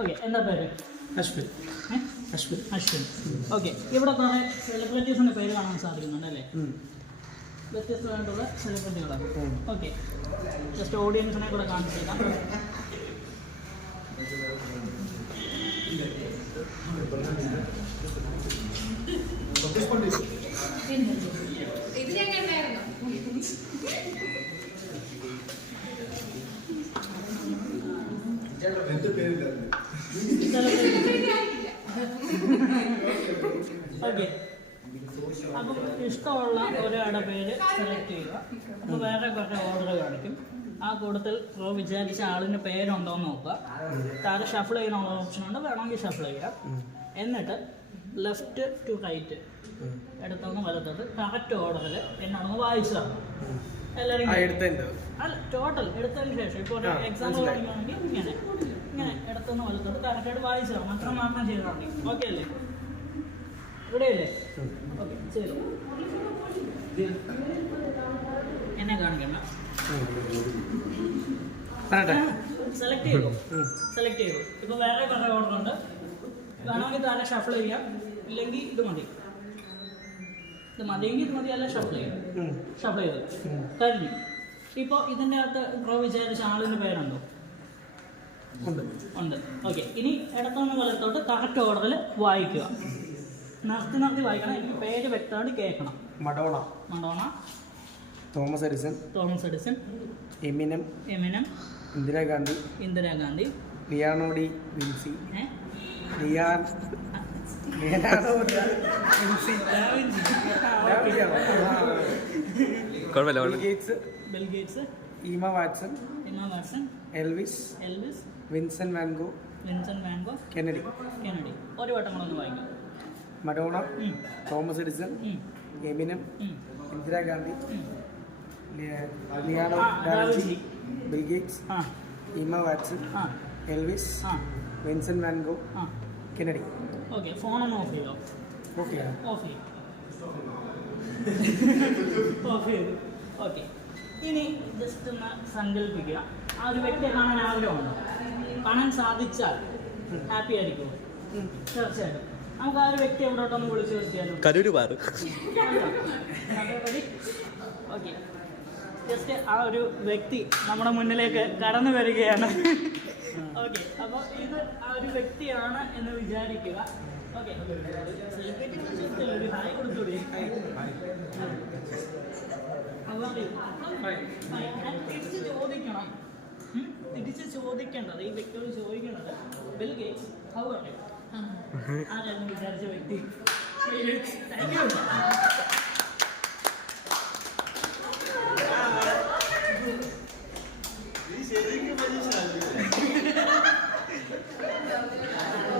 Okay, എന്താ പേര്? Ashwin. Ashwin. Ashwin. Okay, ഇവിടെ കുറേ സെലിബ്രിറ്റീസിൻ്റെ പേര് കാണാൻ സാധിക്കുന്നുണ്ട് അല്ലേ? വ്യത്യസ്തമായിട്ടുള്ള സെലിബ്രിറ്റികളാണ്. ഓക്കെ, ജസ്റ്റ് ഓഡിയൻസിനെ കൂടെ കാണിച്ചേക്കാം. ഓക്കെ, അപ്പം ഇഷ്ടമുള്ള ഒരാളുടെ പേര് സെലക്ട് ചെയ്യുക. അപ്പോൾ വേറെ കുറേ ഓർഡർ കാണിക്കും. ആ കൂട്ടത്തിൽ വിചാരിച്ച ആളിൻ്റെ പേരുണ്ടോ എന്ന് നോക്കുക. താഴെ ഷഫിൾ ചെയ്യാനുള്ള ഓപ്ഷൻ ഉണ്ട്, വേണമെങ്കിൽ ഷഫിൾ ചെയ്യാം. എന്നിട്ട് ലെഫ്റ്റ് ടു റൈറ്റ് എടുത്തൊന്ന് വലത്തോട്ട് കറക്റ്റ് ഓർഡറിൽ എന്നോടൊന്ന് വായിച്ചു തരണം. എല്ലാവരും അല്ല, ടോട്ടൽ എടുത്തതിന് ശേഷം ഇപ്പോൾ ഒരു എക്സാമ്പിൾ കാണിക്കുകയാണെങ്കിൽ ഇങ്ങനെ എടുത്തൊന്ന് വലത്തോട്ട് കറക്റ്റായിട്ട് വായിച്ചു തരണം. അത്ര മാത്രം ചെയ്താൽ മതി. ഓക്കെ അല്ലേ? ഇവിടെയല്ലേ? ഓക്കെ, ശരി. എന്നെ കാണിക്കണ്ട. സെലക്ട് ചെയ്തു. ഇപ്പോൾ വേറെ കുറേ ഓർഡർ ഉണ്ട്. വേണമെങ്കിൽ താഴെ ഷഫിൾ ചെയ്യാം, ഇല്ലെങ്കിൽ ഇത് മതി. ഇത് മതിയെങ്കിൽ ഇത് മതി, അല്ല ഷഫിൾ ചെയ്തു കഴിഞ്ഞു. ഇപ്പോൾ ഇതിൻ്റെ അകത്ത് വിചാരിച്ച ആളിൻ്റെ പേരുണ്ടോ? ഉണ്ട്. ഓക്കെ, ഇനി ഇടത്തുനിന്ന് വലത്തോട്ട് കറക്റ്റ് ഓർഡറിൽ വായിക്കുക. നിർത്തി വായിക്കണം. എനിക്ക് പേര് വ്യക്തമായിട്ട് കേൾക്കണം. Madonna, Thomas Edison, Eminem, Indira Gandhi, Leonardo da Vinci, Bill Gates, Emma Watson, Elvis, Vincent van Gogh, Kennedy. ഒരു വട്ടം കൂടെ ഒന്ന് വായിക്കാം. Madonna, Thomas Edison, Eminem, Indira Gandhi, Leonardo da Vinci, Bill Gates, Emma Watson, Elvis, Vincent van Gogh, Kennedy. Okay, ഫോണൊന്ന് off ചെയ്തോ? Off ചെയ്തു. Okay, ഇനി just ഒന്ന് സങ്കല്പിക്കുക. ആ ഒരു വ്യക്തിയെ കാണാൻ ആഗ്രഹമുണ്ടോ? കാണാൻ സാധിച്ചാൽ ഹാപ്പി ആയിരിക്കുമോ? തീർച്ചയായിട്ടും. നമുക്ക് ആ ഒരു വ്യക്തി എവിടോട്ടൊന്ന് വിളിച്ചു വരുത്തിയാലും. ഓക്കെ, ജസ്റ്റ് ആ ഒരു വ്യക്തി നമ്മുടെ മുന്നിലേക്ക് കടന്നു വരികയാണ്. ഓക്കെ, അപ്പോൾ ഇത് ആ ഒരു വ്യക്തിയാണ് എന്ന് വിചാരിക്കുക. ഓക്കെ, ഒരു ഹായ് കൊടുത്തൂടെ? തിരിച്ച് ചോദിക്കേണ്ടത്, ഈ വ്യക്തിയോട് ചോദിക്കേണ്ടത്, bill Gates how are you? ആരായിരുന്നു വിചാരിച്ച വ്യക്തി? Thank you.